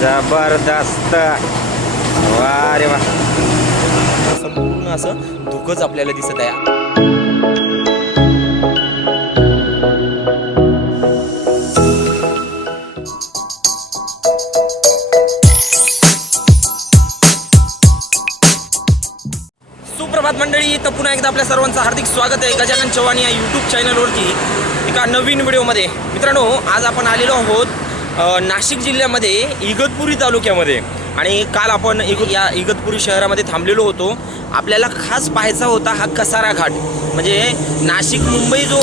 जबरदस्त. वा रे वा. संपूर्ण असं धुकंच आपल्याला दिसत आहे. सुप्रभात मंडळी. तर पुन्हा एकदा आपल्या सर्वांचं हार्दिक स्वागत आहे गजानन चव्हाण या यूट्यूब चॅनलवरती एका नवीन व्हिडिओमध्ये. मित्रांनो, आज आपण आलेलो आहोत नाशिक जिल्ह्यामध्ये इगतपुरी तालुक्यामध्ये. आणि काल आपण या इगतपुरी शहरामध्ये थांबलेलो होतो. आपल्याला खास पाहायचा होता हा कसारा घाट. म्हणजे नाशिक मुंबई जो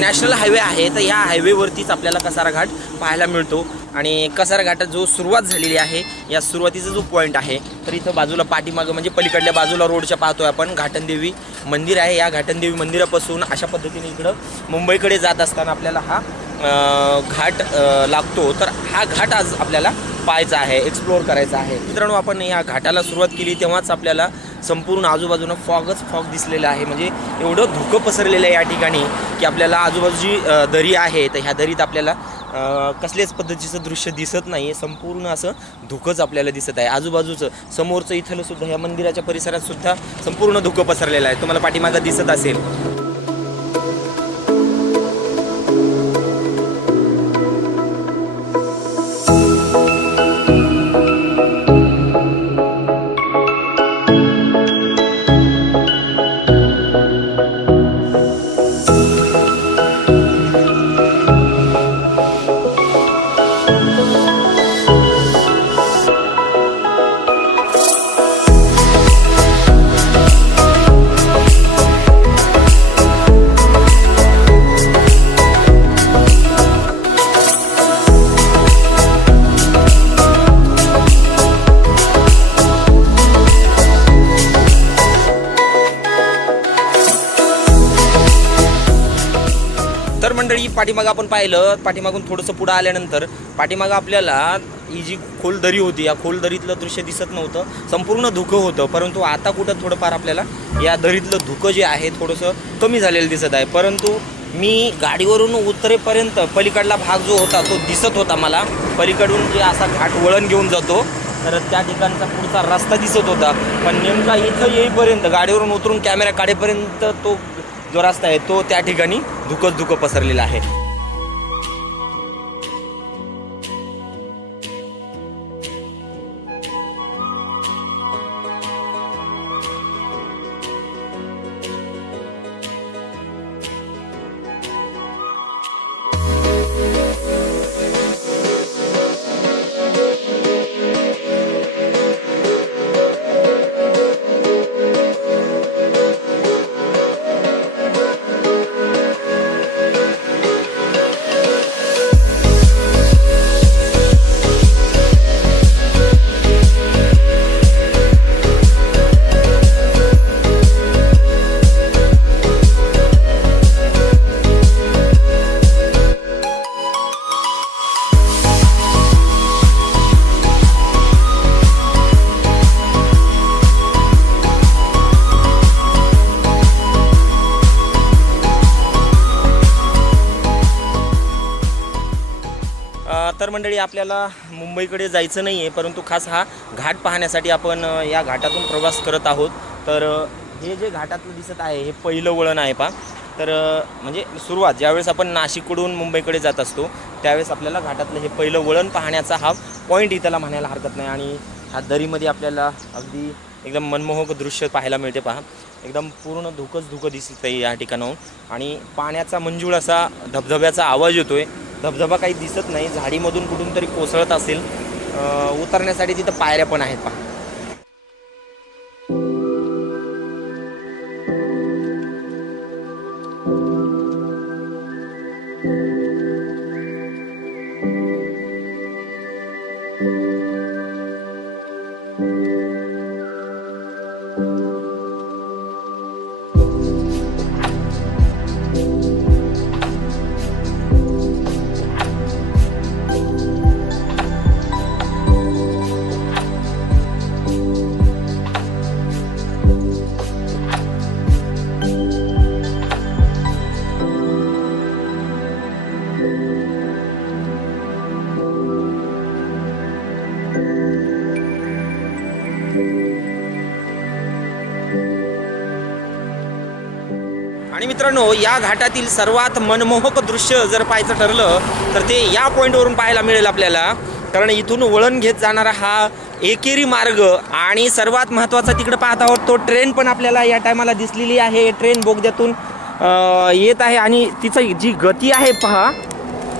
नॅशनल हायवे आहे, तर ह्या हायवेवरतीच आपल्याला कसारा घाट पाहायला मिळतो. आणि कसारा घाटात जो सुरुवात झालेली आहे, या सुरुवातीचा जो पॉईंट आहे, तर इथं बाजूला पाठीमागं म्हणजे पलीकडल्या बाजूला रोडच्या पाहतोय आपण घाटनदेवी मंदिर आहे. या घाटनदेवी मंदिरापासून अशा पद्धतीने इकडं मुंबईकडे जात असताना आपल्याला हा घाट लागतो. तर हा घाट आज आपल्याला पाहायचा आहे, एक्सप्लोअर करायचा आहे. मित्रांनो, आपण या घाटाला सुरुवात केली तेव्हाच आपल्याला संपूर्ण आजूबाजूनं फॉग दिसलेलं आहे. म्हणजे एवढं धुकं पसरलेलं आहे या ठिकाणी की आपल्याला आजूबाजूची दरी आहे, तर ह्या दरीत आपल्याला कसल्याच पद्धतीचं दृश्य दिसत नाही आहे. संपूर्ण असं धुकंच आपल्याला दिसत आहे. आजूबाजूचं समोरचं इथलं सुद्धा या मंदिराच्या परिसरात सुद्धा संपूर्ण धुकं पसरलेलं आहे. तुम्हाला पाठीमागं दिसत असेल. तर मंडळी, पाठीमागं आपण पाहिलं, पाठीमागून थोडंसं पुढं आल्यानंतर पाठीमागं आपल्याला ही जी खोल दरी होती, या खोल दरीतलं दृश्य दिसत नव्हतं. संपूर्ण धुकं होतं. परंतु आता कुठं थोडंफार आपल्याला या दरीतलं धुकं जे आहे थोडंसं कमी झालेलं दिसत आहे. परंतु मी गाडीवरून उतरेपर्यंत पलीकडला भाग जो होता तो दिसत होता मला. पलीकडून जे असा घाट वळण घेऊन जातो, तर त्या ठिकाणचा पुढचा रस्ता दिसत होता. पण नेमका इथं येईपर्यंत, गाडीवरून उतरून कॅमेरा काढेपर्यंत तो जो रस्ता आहे तो त्या ठिकाणी धुकं पसरलेला आहे. तर मंडळी, आपल्याला मुंबईकडे जायचं नाही आहे, परंतु खास हा घाट पाहण्यासाठी आपण या घाटातून प्रवास करत आहोत. तर हे जे घाटातलं दिसत आहे, हे पहिलं वळण आहे पहा. तर म्हणजे सुरुवात ज्यावेळेस आपण नाशिककडून मुंबईकडे जात असतो, त्यावेळेस आपल्याला घाटातलं हे पहिलं वळण पाहण्याचा हा पॉईंट इथला म्हणायला हरकत नाही. आणि ह्या दरीमध्ये आपल्याला अगदी एकदम मनमोहक दृश्य पाहायला मिळते पहा. एकदम पूर्ण धुकं दिसत आहे या ठिकाणाहून. आणि पाण्याचा मंजूळ असा धबधब्याचा आवाज येतोय. धबधबा काही दिसत नाही, झाडीमधून कुठून तरी कोसळत असेल. उतरण्यासाठी तिथं पायऱ्या पण आहेत पहा. मित्रांनो, या घाटातील सर्वात मनमोहक दृश्य जर पाहायचं ठरलं तर ते या पॉईंटवरून पाहायला मिळेल आपल्याला. कारण इथून वळण घेत जाणारा हा एकेरी मार्ग आणि सर्वात महत्त्वाचा तिकडे पाहत आहोत तो ट्रेन पण आपल्याला या टायमाला दिसलेली आहे. ट्रेन बोगद्यातून येत आहे आणि तिची जी गती आहे पहा,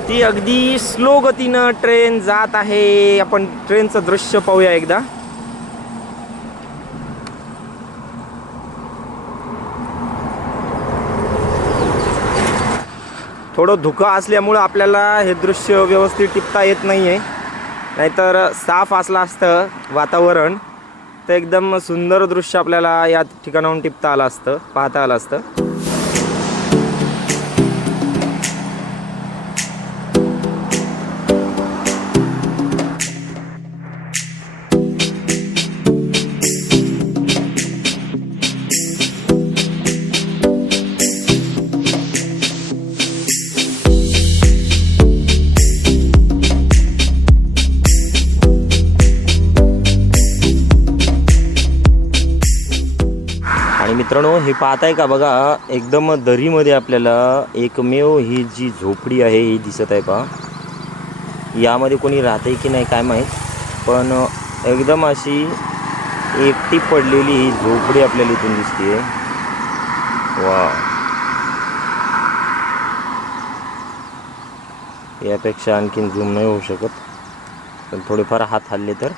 ती अगदी स्लो गतीनं ट्रेन जात आहे. आपण ट्रेनचं दृश्य पाहूया एकदा. थोडं धुकं असल्यामुळं आपल्याला हे दृश्य व्यवस्थित टिपता येत नाही आहे. नाहीतर साफ असलं असतं वातावरण तर एकदम सुंदर दृश्य आपल्याला या ठिकाणाहून टिपता आलं असतं, पाहता आलं असतं. मित्रांनो, हे पाहताय का बघा, एकदम दरीमध्ये आपल्याला एकमेव ही जी झोपडी आहे ही दिसत आहे पहा. यामध्ये कोणी राहते की नाही काय माहीत, पण एकदम अशी एकटी पडलेली ही झोपडी आपल्याला इथून दिसते. वा, यापेक्षा आणखीन झूम नाही होऊ शकत, पण थोडेफार हात हल्ले तर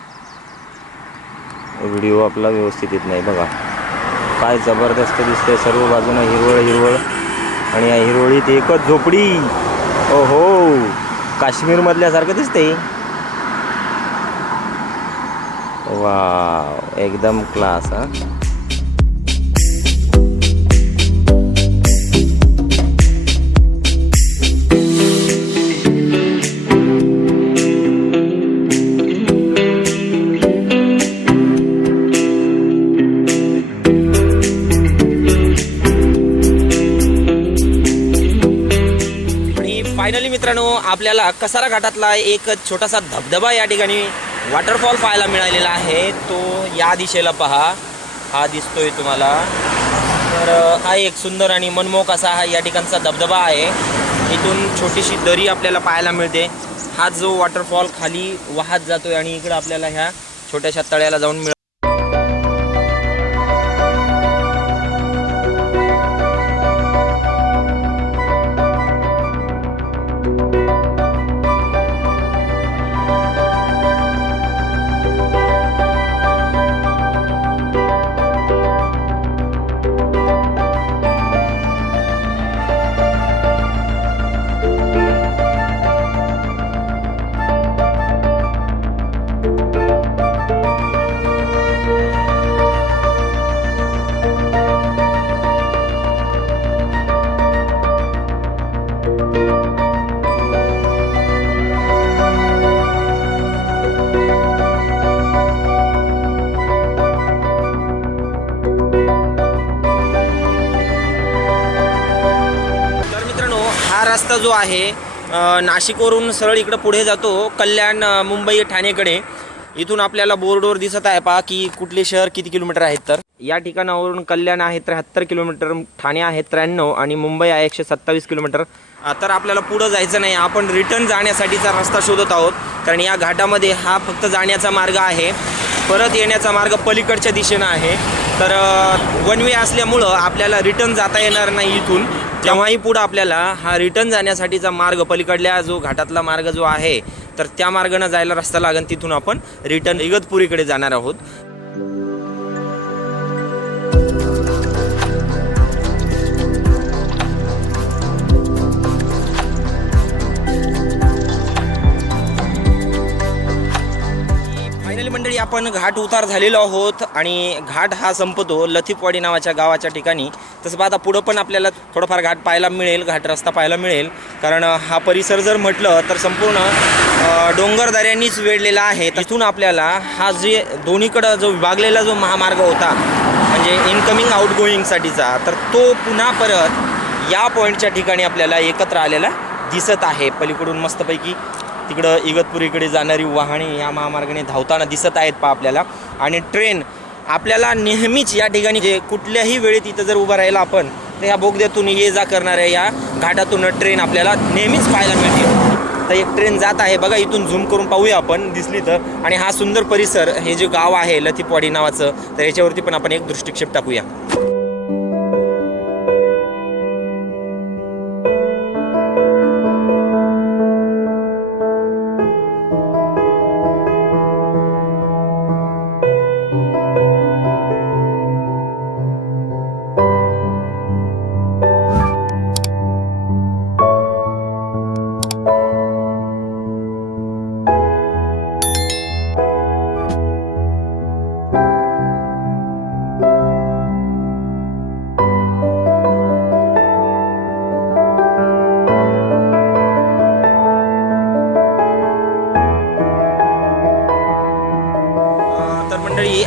व्हिडिओ आपला व्यवस्थित येत नाही. बघा काय जबरदस्त दिसते, सर्व बाजूला हिरवळ हिरवळ आणि या हिरवळीत एकच झोपडी. ओहो, काश्मीरमधल्यासारखं दिसते. वाव, एकदम क्लास. हा, फायनली मित्रांनो, आपल्याला कसारा घाटातला एक छोटासा धबधबा या ठिकाणी वॉटरफॉल पाहायला मिळालेला आहे. तो या दिशेला पहा, हा दिसतोय तुम्हाला. तर हा एक सुंदर आणि मनमोहक असा हा या ठिकाणचा धबधबा आहे. इथून छोटीशी दरी आपल्याला पाहायला मिळते. हा जो वॉटरफॉल खाली वाहत जातोय आणि इकडे आपल्याला ह्या छोट्याशा तळ्याला जाऊन मिळतो. रस्ता जो आहे नाशिकवरून सरळ इकडे पुढे जातो कल्याण मुंबई ठाणेकडे. इथून आपल्याला बोर्डवर दिसत आहे पहा की कुठले शहर किती किलोमीटर आहेत. तर या ठिकाणावरून कल्याण आहे 73 किलोमीटर, ठाणे आहे 93 आणि मुंबई आहे 127 किलोमीटर. तर आपल्याला पुढं जायचं नाही, आपण रिटर्न जाण्यासाठीचा रस्ता शोधत आहोत. कारण या घाटामध्ये हा फक्त जाण्याचा मार्ग आहे, परत येण्याचा मार्ग पलीकडच्या दिशेनं आहे. तर वन वे असल्यामुळं आपल्याला रिटर्न जाता येणार नाही इथून. तेव्हाही पुढं आपल्याला हा रिटर्न जाण्यासाठीचा मार्ग पलीकडल्या जो घाटातला मार्ग जो आहे तर त्या मार्गाने जायला रस्ता लागेल. तिथून आपण रिटर्न इगतपुरीकडे जाणार आहोत. मंडळी, आपण घाट उतार झालेलो आहोत आणि घाट हा संपतो लथीपवाडी नावाच्या गावाच्या ठिकाणी. तसं पाहता पुढं पण आपल्याला थोडंफार घाट पाहायला मिळेल, घाट रस्ता पाहायला मिळेल. कारण हा परिसर जर म्हटलं तर संपूर्ण डोंगरदऱ्यांनीच वेढलेला आहे. तिथून आपल्याला हा जे दोन्हीकडं जो विभागलेला जो महामार्ग होता म्हणजे इनकमिंग आउटगोईंगसाठीचा, तर तो पुन्हा परत या पॉईंटच्या ठिकाणी आपल्याला एकत्र आलेला दिसत आहे. पलीकडून मस्तपैकी तिकडं इगतपुरीकडे जाणारी वाहने या महामार्गाने धावताना दिसत आहेत पहा आपल्याला. आणि ट्रेन आपल्याला नेहमीच या ठिकाणी जे कुठल्याही वेळेत इथं जर उभं राहिलं आपण तर ह्या बोगद्यातून ये जा करणाऱ्या या घाटातून ट्रेन आपल्याला नेहमीच पाहायला मिळते. तर एक ट्रेन जात आहे बघा, इथून झूम करून पाहूया आपण दिसली तर. आणि हा सुंदर परिसर, हे जे गाव आहे लतीफवाडी नावाचं, तर याच्यावरती पण आपण एक दृष्टिक्षेप टाकूया.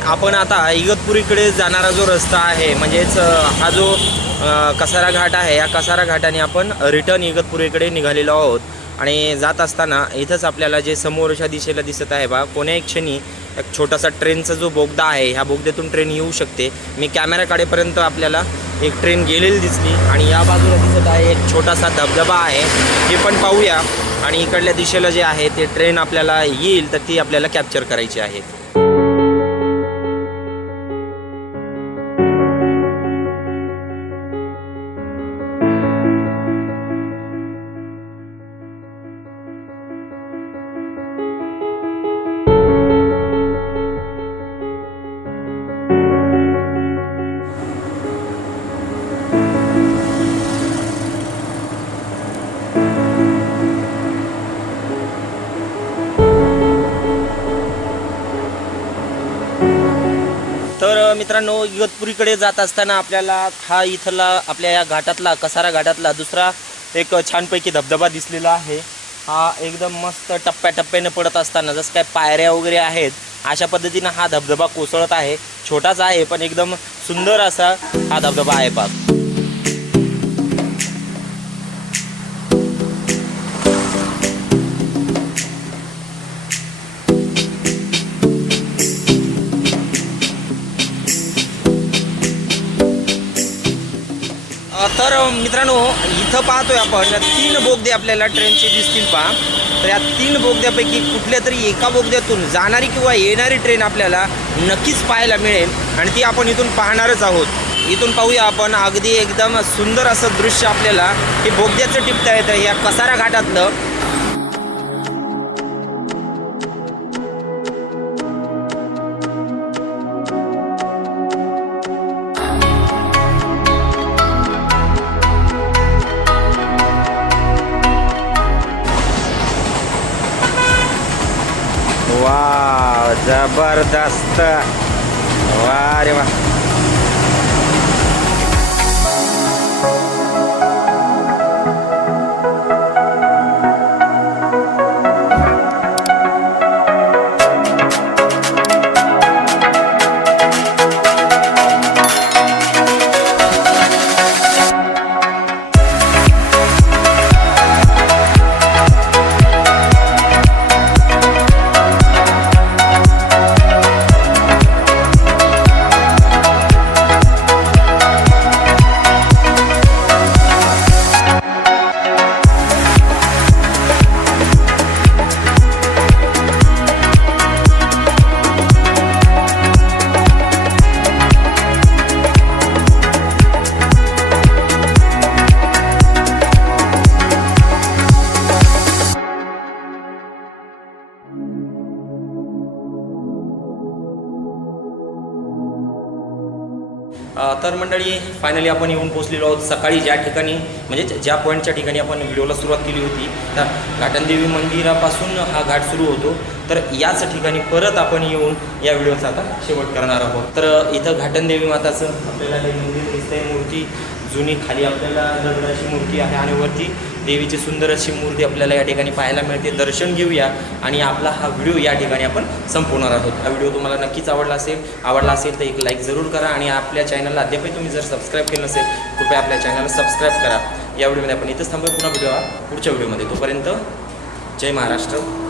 आपण आता इगतपुरीकडे जाणारा जो रस्ता आहे, म्हणजेच हा जो कसारा घाट आहे, या कसारा घाटाने आपण रिटर्न इगतपुरीकडे निघालेलो आहोत. आणि जात असताना इथंच आपल्याला जे समोरच्या दिशेला दिसत आहे बा, कोण्याही क्षणी एक छोटासा ट्रेनचा जो बोगदा आहे, ह्या बोगद्यातून ट्रेन येऊ शकते. मी कॅमेरा काढेपर्यंत आपल्याला एक ट्रेन गेलेली दिसली. आणि या बाजूला दिसत आहे एक छोटासा धबधबा आहे, ते पण पाहूया. आणि इकडल्या दिशेला जे आहे ते ट्रेन आपल्याला येईल, तर ती आपल्याला कॅप्चर करायची आहे. तर मित्रांनो, इगतपुरीकडे जात असताना आपल्याला हा इथला आपल्या या घाटातला कसारा घाटातला दुसरा एक छानपैकी धबधबा दिसलेला आहे. हा एकदम मस्त टप्प्याटप्प्याने पडत असताना, जसं काय पायऱ्या वगैरे आहेत अशा पद्धतीनं हा धबधबा कोसळत आहे. छोटाच आहे पण एकदम सुंदर असा हा धबधबा आहे पहा. तर मित्रांनो, इथं पाहतोय आपण 3 बोगदे आपल्याला ट्रेनचे दिसतील पहा. तर या 3 बोगद्यापैकी कुठल्या तरी एका बोगद्यातून जाणारी किंवा येणारी ट्रेन आपल्याला नक्कीच पाहायला मिळेल. आणि ती आपण इथून पाहणारच आहोत. इथून पाहूया आपण. अगदी एकदम सुंदर असं दृश्य आपल्याला हे बोगद्याचं टिपता येतं या कसारा घाटातलं. वाह, जबरदस्त. वाह रे वाह. तर मंडळी, फायनली आपण येऊन पोहोचलेलो आहोत. सकाळी ज्या ठिकाणी म्हणजे ज्या पॉईंटच्या ठिकाणी आपण व्हिडिओला सुरुवात केली होती, तर घाटनदेवी मंदिरापासून हा घाट सुरू होतो. तर याच ठिकाणी परत आपण येऊन या व्हिडिओचा आता शेवट करणार आहोत. तर इथं घाटनदेवी माताचं आपल्याला हे मंदिर दिसतंय. मूर्ती जुनी, खाली आपल्याला दगडाची मूर्ती आहे आणि वरती देवीची सुंदर अशी मूर्ती आपल्याला या ठिकाणी पाहायला मिळते. दर्शन घेऊया आणि आपला हा व्हिडिओ या ठिकाणी आपण संपवणार आहोत. हा व्हिडिओ तुम्हाला नक्कीच आवडला असेल तर एक लाईक जरूर करा. आणि आपल्या चॅनलला अद्यापही तुम्ही जर सबस्क्राईब केलं नसेल, कृपया आपल्या चॅनलला सबस्क्राईब करा. या व्हिडिओमध्ये आपण इथंच थांबूया. पुन्हा व्हिडिओ पुढच्या व्हिडिओमध्ये. तोपर्यंत जय महाराष्ट्र.